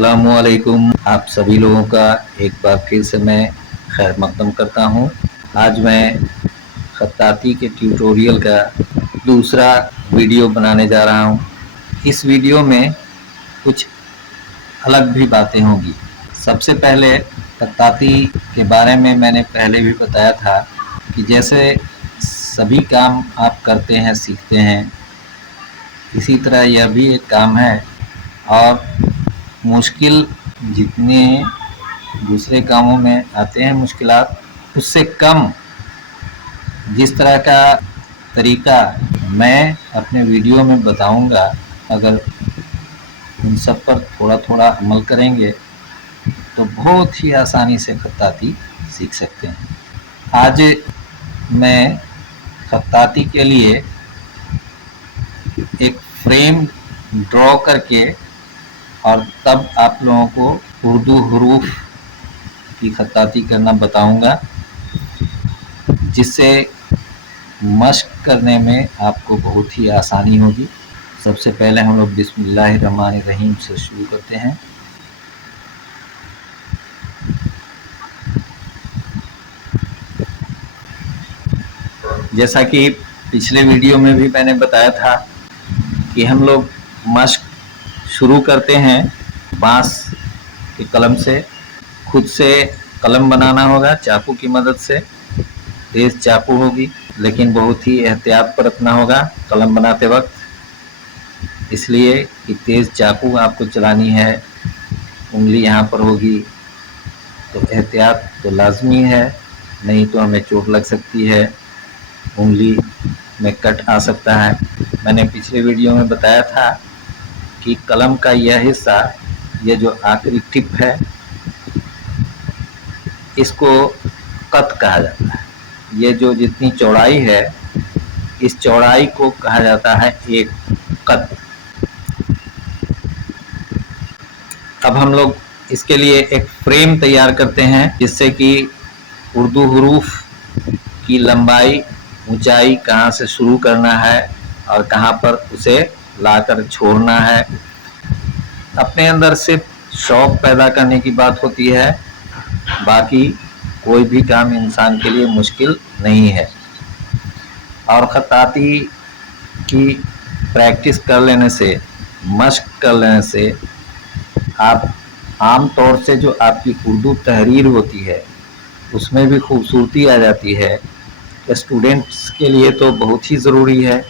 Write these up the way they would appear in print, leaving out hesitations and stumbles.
अस्सलामुअलैकुम। आप सभी लोगों का एक बार फिर से मैं खैर मकदम करता हूँ। आज मैं खत्ताती के ट्यूटोरियल का दूसरा वीडियो बनाने जा रहा हूँ। इस वीडियो में कुछ अलग भी बातें होंगी। सबसे पहले खत्ताती के बारे में मैंने पहले भी बताया था कि जैसे सभी काम आप करते हैं, सीखते हैं, इसी तरह यह भी एक काम है और मुश्किल जितने दूसरे कामों में आते हैं मुश्किलात, उससे कम जिस तरह का तरीका मैं अपने वीडियो में बताऊंगा, अगर उन सब पर थोड़ा थोड़ा अमल करेंगे तो बहुत ही आसानी से खत्ताती सीख सकते हैं। आज मैं खत्ताती के लिए एक फ्रेम ड्रॉ करके और तब आप लोगों को उर्दू हरूफ की खत्ताती करना बताऊंगा, जिससे मश्क करने में आपको बहुत ही आसानी होगी। सबसे पहले हम लोग बिस्मिल्लाहिर्रहमानिर्रहीम से शुरू करते हैं। जैसा कि पिछले वीडियो में भी मैंने बताया था कि हम लोग मश्क शुरू करते हैं बांस के कलम से। खुद से कलम बनाना होगा चाकू की मदद से। तेज चाकू होगी, लेकिन बहुत ही एहतियात बरतना होगा कलम बनाते वक्त, इसलिए कि तेज चाकू आपको चलानी है। उंगली यहाँ पर होगी तो एहतियात तो लाजमी है, नहीं तो हमें चोट लग सकती है, उंगली में कट आ सकता है। मैंने पिछले वीडियो में बताया था कि कलम का यह हिस्सा, यह जो आखिरी टिप है, इसको कत कहा जाता है। ये जो जितनी चौड़ाई है, इस चौड़ाई को कहा जाता है एक कत। अब हम लोग इसके लिए एक फ्रेम तैयार करते हैं, जिससे कि उर्दू हरूफ की लंबाई, ऊंचाई कहाँ से शुरू करना है और कहाँ पर उसे लाकर छोड़ना है। अपने अंदर सिर्फ शौक पैदा करने की बात होती है, बाकी कोई भी काम इंसान के लिए मुश्किल नहीं है। और खत्ताती की प्रैक्टिस कर लेने से, मश्क कर लेने से, आप आम तौर से जो आपकी उर्दू तहरीर होती है उसमें भी खूबसूरती आ जाती है। स्टूडेंट्स के लिए तो बहुत ही ज़रूरी है।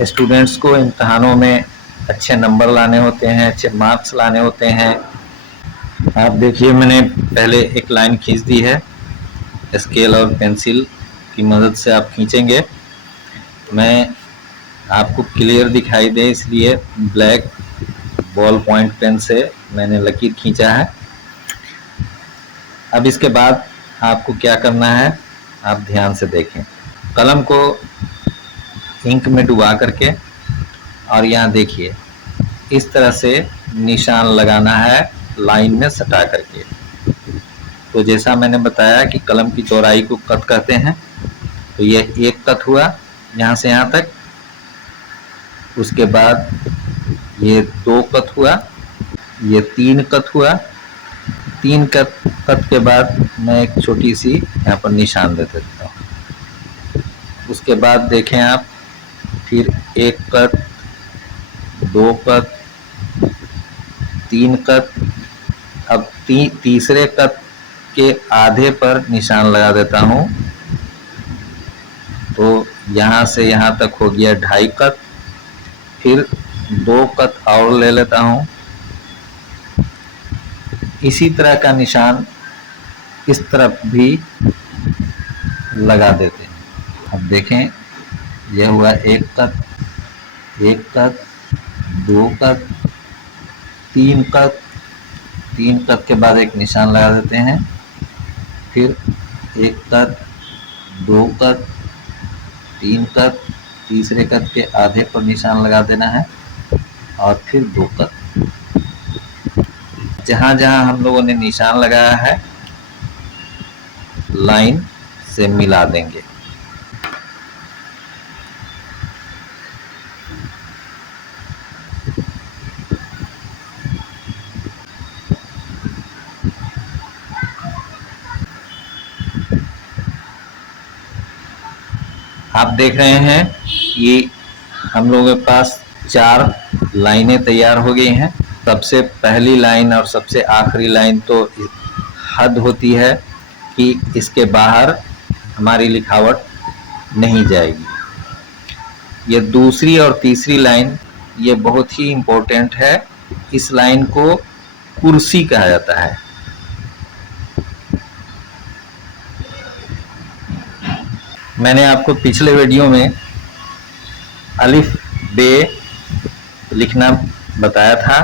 स्टूडेंट्स को इम्तहानों में अच्छे नंबर लाने होते हैं, अच्छे मार्क्स लाने होते हैं। आप देखिए, मैंने पहले एक लाइन खींच दी है। स्केल और पेंसिल की मदद से आप खींचेंगे। मैं आपको क्लियर दिखाई दे इसलिए ब्लैक बॉल पॉइंट पेन से मैंने लकीर खींचा है। अब इसके बाद आपको क्या करना है, आप ध्यान से देखें। कलम को इंक में डुबा करके, और यहाँ देखिए इस तरह से निशान लगाना है लाइन में सटा करके। तो जैसा मैंने बताया कि कलम की चौड़ाई को कत कहते हैं, तो ये एक कत हुआ यहाँ से यहाँ तक। उसके बाद ये दो कत हुआ, ये तीन कत हुआ। तीन कत के बाद मैं एक छोटी सी यहाँ पर निशान दे देता हूँ। उसके बाद देखें आप, फिर एक कत, दो कत, तीन कत। अब तीसरे कत के आधे पर निशान लगा देता हूँ, तो यहाँ से यहाँ तक हो गया 2.5 कत। फिर 2 कत और ले लेता हूँ। इसी तरह का निशान इस तरफ भी लगा देते हैं। अब देखें, यह हुआ 1 कत, 1 कत, 2 कत, 3 कत। 3 कत के बाद एक निशान लगा देते हैं। फिर 1 कत, 2 कत, 3 कत, तीसरे कत के आधे पर निशान लगा देना है, और फिर 2 कत। जहाँ जहाँ हम लोगों ने निशान लगाया है, लाइन से मिला देंगे। आप देख रहे हैं ये हम लोगों के पास 4 लाइनें तैयार हो गई हैं। सबसे पहली लाइन और सबसे आखिरी लाइन तो हद होती है कि इसके बाहर हमारी लिखावट नहीं जाएगी। ये दूसरी और तीसरी लाइन ये बहुत ही इम्पोर्टेंट है। इस लाइन को कुर्सी कहा जाता है। मैंने आपको पिछले वीडियो में अलिफ बे लिखना बताया था।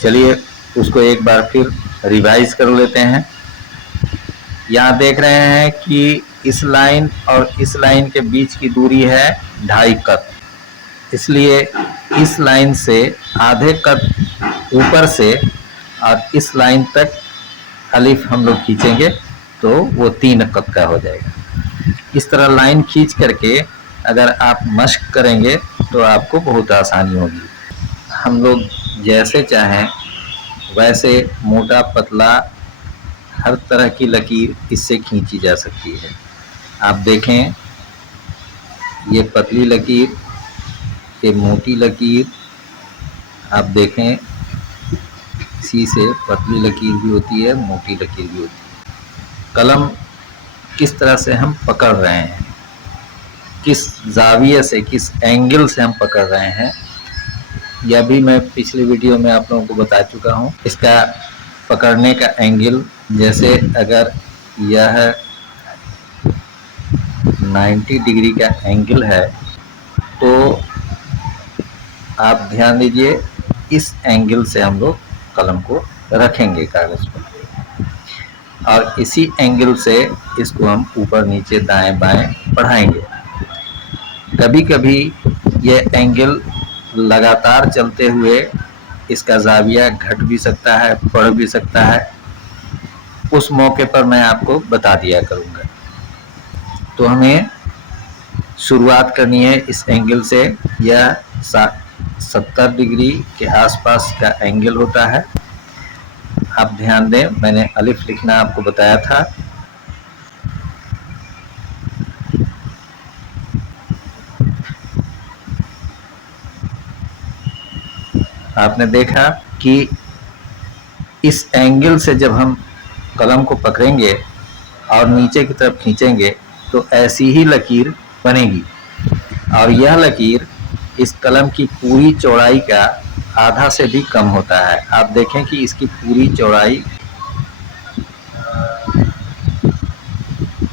चलिए उसको एक बार फिर रिवाइज कर लेते हैं। यहाँ देख रहे हैं कि इस लाइन और इस लाइन के बीच की दूरी है 2.5 कत। इसलिए इस लाइन से आधे कत ऊपर से और इस लाइन तक अलिफ हम लोग खींचेंगे तो वो 3 कत का हो जाएगा। इस तरह लाइन खींच करके अगर आप मश्क करेंगे तो आपको बहुत आसानी होगी। हम लोग जैसे चाहें वैसे मोटा पतला हर तरह की लकीर इससे खींची जा सकती है। आप देखें ये पतली लकीर, ये मोटी लकीर, आप देखें इसी से पतली लकीर भी होती है, मोटी लकीर भी होती है। कलम किस तरह से हम पकड़ रहे हैं, किस जाविये से, किस एंगल से हम पकड़ रहे हैं, यह भी मैं पिछली वीडियो में आप लोगों को बता चुका हूँ। इसका पकड़ने का एंगल, जैसे अगर यह 90 डिग्री का एंगल है तो आप ध्यान दीजिए इस एंगल से हम लोग कलम को रखेंगे कागज पर और इसी एंगल से इसको हम ऊपर नीचे दाएं बाएं बढ़ाएंगे। कभी कभी यह एंगल लगातार चलते हुए इसका जाविया घट भी सकता है, बढ़ भी सकता है। उस मौके पर मैं आपको बता दिया करूँगा। तो हमें शुरुआत करनी है इस एंगल से। यह 70 डिग्री के आसपास का एंगल होता है। आप ध्यान दें, मैंने अलिफ लिखना आपको बताया था। आपने देखा कि इस एंगल से जब हम कलम को पकड़ेंगे और नीचे की तरफ खींचेंगे तो ऐसी ही लकीर बनेगी और यह लकीर इस कलम की पूरी चौड़ाई का आधा से भी कम होता है। आप देखें कि इसकी पूरी चौड़ाई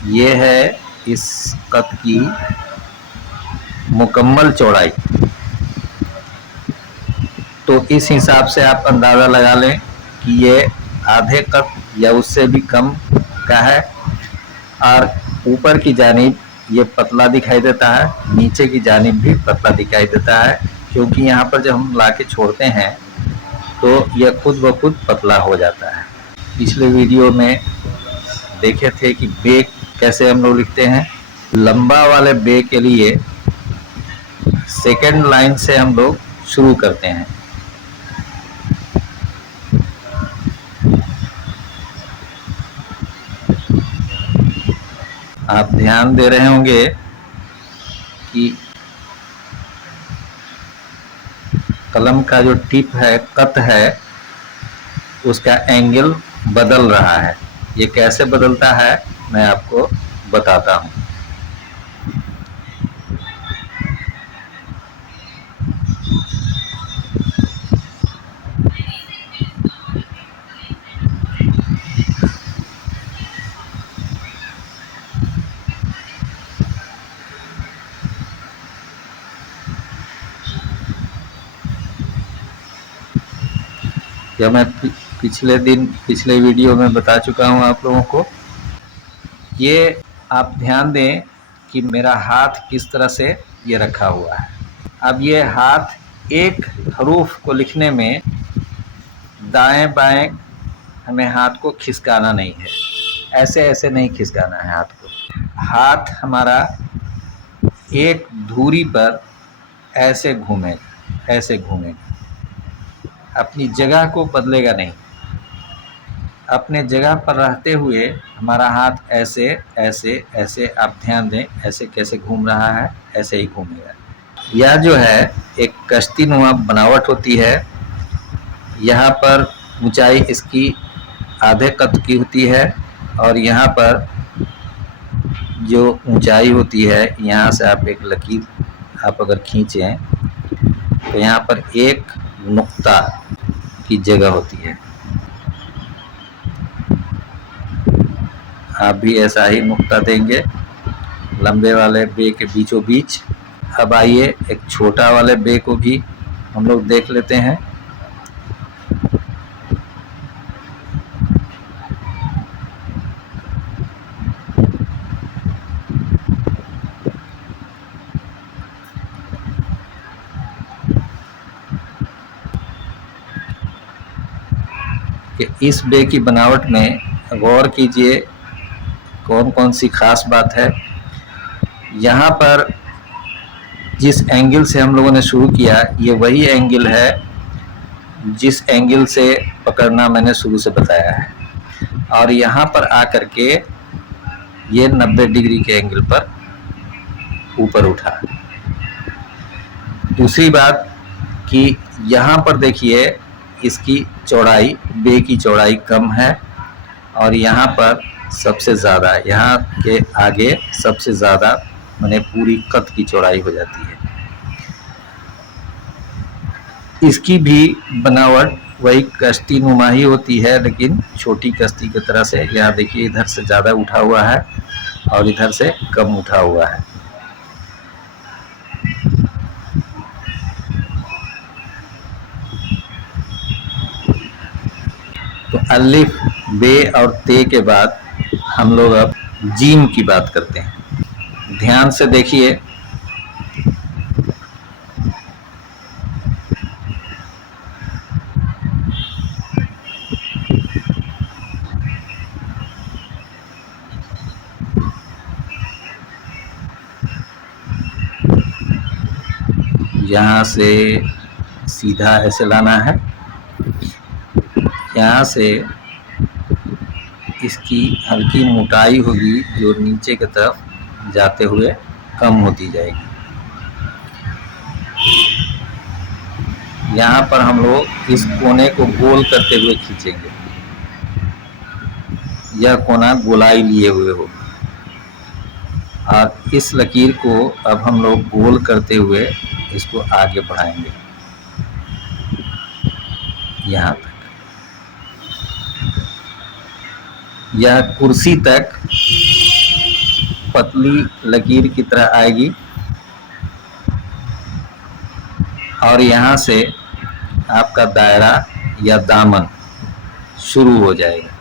ये है, इस कत की मुकम्मल चौड़ाई। तो इस हिसाब से आप अंदाज़ा लगा लें कि ये आधे कत या उससे भी कम का है और ऊपर की जानिब ये पतला दिखाई देता है, नीचे की जानिब भी पतला दिखाई देता है, क्योंकि यहाँ पर जब हम ला के छोड़ते हैं तो यह खुद ब खुद पतला हो जाता है। पिछले वीडियो में देखे थे कि बे कैसे हम लोग लिखते हैं। लंबा वाले बे के लिए सेकंड लाइन से हम लोग शुरू करते हैं। आप ध्यान दे रहे होंगे कि कलम का जो टिप है, कत है, उसका एंगल बदल रहा है। ये कैसे बदलता है मैं आपको बताता हूँ। यह मैं पिछले वीडियो में बता चुका हूं आप लोगों को। ये आप ध्यान दें कि मेरा हाथ किस तरह से ये रखा हुआ है। अब ये हाथ एक हरूफ को लिखने में दाएं बाएं हमें हाथ को खिसकाना नहीं है, ऐसे ऐसे नहीं खिसकाना है हाथ को। हाथ हमारा एक धुरी पर ऐसे घूमेगा, ऐसे घूमेगा, अपनी जगह को बदलेगा नहीं। अपने जगह पर रहते हुए हमारा हाथ ऐसे ऐसे ऐसे, आप ध्यान दें, ऐसे कैसे घूम रहा है, ऐसे ही घूमेगा। यह जो है एक कश्ती नुमा बनावट होती है। यहाँ पर ऊंचाई इसकी आधे कद की होती है और यहाँ पर जो ऊंचाई होती है, यहाँ से आप एक लकीर आप अगर खींचें तो यहाँ पर एक नुक्ता की जगह होती है। आप भी ऐसा ही नुक्ता देंगे लंबे वाले बे के बीचों बीच। अब आइए एक छोटा वाले बे को भी हम लोग देख लेते हैं। कि इस बे की बनावट में गौर कीजिए कौन कौन सी खास बात है। यहाँ पर जिस एंगल से हम लोगों ने शुरू किया, ये वही एंगल है जिस एंगल से पकड़ना मैंने शुरू से बताया है, और यहाँ पर आकर के ये 90 डिग्री के एंगल पर ऊपर उठा। दूसरी बात कि यहाँ पर देखिए इसकी चौड़ाई, बे की चौड़ाई कम है और यहाँ पर सबसे ज़्यादा, यहाँ के आगे सबसे ज़्यादा माने पूरी कद की चौड़ाई हो जाती है। इसकी भी बनावट वही कश्ती नुमा ही होती है, लेकिन छोटी कश्ती की तरह से। यहाँ देखिए इधर से ज़्यादा उठा हुआ है और इधर से कम उठा हुआ है। तो अलिफ, बे और ते के बाद हम लोग अब जीम की बात करते हैं। ध्यान से देखिए, यहाँ से सीधा ऐसे लाना है, यहाँ से इसकी हल्की मोटाई होगी जो नीचे की तरफ जाते हुए कम होती जाएगी। यहाँ पर हम लोग इस कोने को गोल करते हुए खींचेंगे, यह कोना गोलाई लिए हुए होगा और इस लकीर को अब हम लोग गोल करते हुए इसको आगे बढ़ाएंगे यहाँ तक। यह कुर्सी तक पतली लकीर की तरह आएगी और यहाँ से आपका दायरा या दामन शुरू हो जाएगा।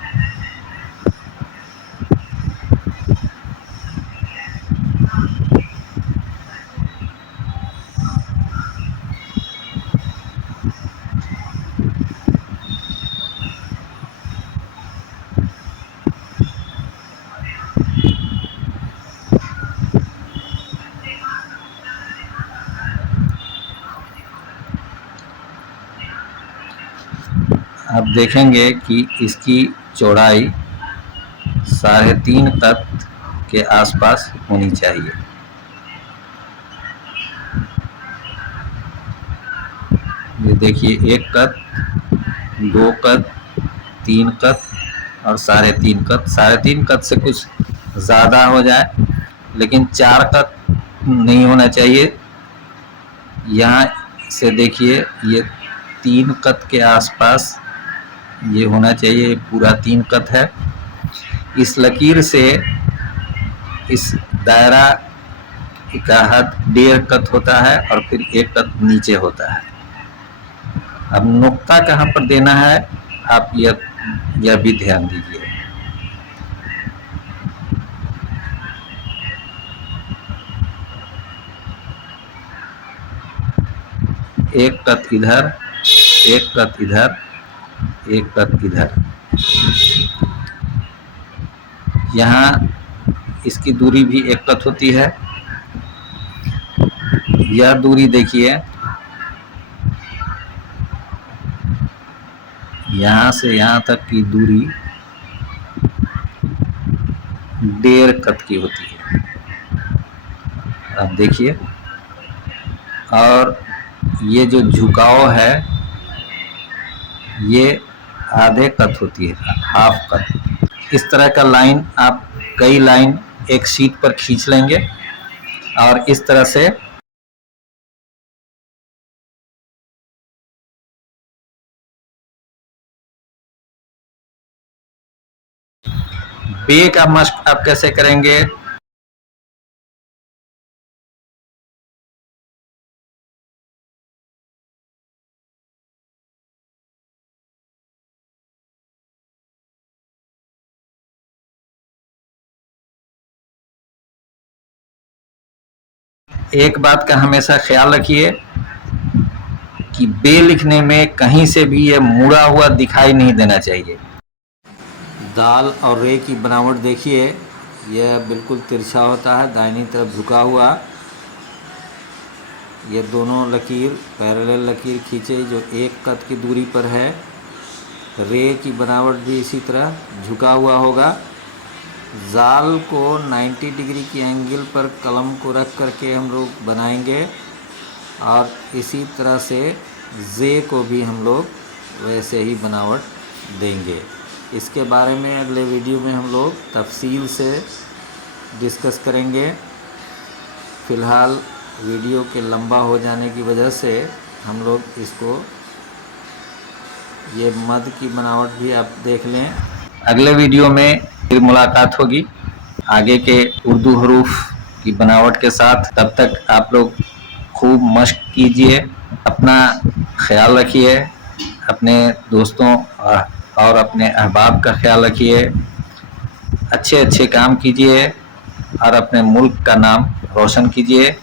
आप देखेंगे कि इसकी चौड़ाई 3.5 कद के आसपास होनी चाहिए। ये देखिए 1 कद, 2 कद, 3 कद और 3.5 कद। 3.5 कद से कुछ ज़्यादा हो जाए, लेकिन 4 कद नहीं होना चाहिए। यहाँ से देखिए ये 3 कद के आसपास ये होना चाहिए, पूरा 3 कद है। इस लकीर से इस दायरा का हद 1.5 कद होता है और फिर 1 कद नीचे होता है। अब नुक्ता कहाँ पर देना है आप यह भी ध्यान दीजिए। एक कद इधर, 1 कद इधर, 1 कद इधर। यहाँ इसकी दूरी भी 1 कद होती है। यह दूरी देखिए, यहाँ से यहाँ तक की दूरी 1.5 कद की होती है। आप देखिए, और ये जो झुकाव है ये आधे कद होती है, हाफ कद। इस तरह का लाइन आप कई लाइन एक शीट पर खींच लेंगे और इस तरह से बे का मस्ट आप कैसे करेंगे। एक बात का हमेशा ख्याल रखिए कि बे लिखने में कहीं से भी ये मुड़ा हुआ दिखाई नहीं देना चाहिए। दाल और रे की बनावट देखिए, यह बिल्कुल तिरछा होता है, दाहिनी तरफ झुका हुआ। ये दोनों लकीर पैरेलल लकीर खींचे जो 1 कद की दूरी पर है। रे की बनावट भी इसी तरह झुका हुआ होगा। जाल को 90 डिग्री की एंगल पर कलम को रख करके हम लोग बनाएंगे और इसी तरह से जे को भी हम लोग वैसे ही बनावट देंगे। इसके बारे में अगले वीडियो में हम लोग तफसील से डिस्कस करेंगे। फ़िलहाल वीडियो के लंबा हो जाने की वजह से हम लोग इसको, ये मद की बनावट भी आप देख लें। अगले वीडियो में फिर मुलाकात होगी आगे के उर्दू हरूफ की बनावट के साथ। तब तक आप लोग खूब मश्क कीजिए, अपना ख्याल रखिए, अपने दोस्तों और अपने अहबाब का ख्याल रखिए, अच्छे अच्छे काम कीजिए और अपने मुल्क का नाम रोशन कीजिए।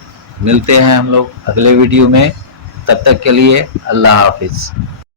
मिलते हैं हम लोग अगले वीडियो में, तब तक के लिए अल्लाह हाफिज़।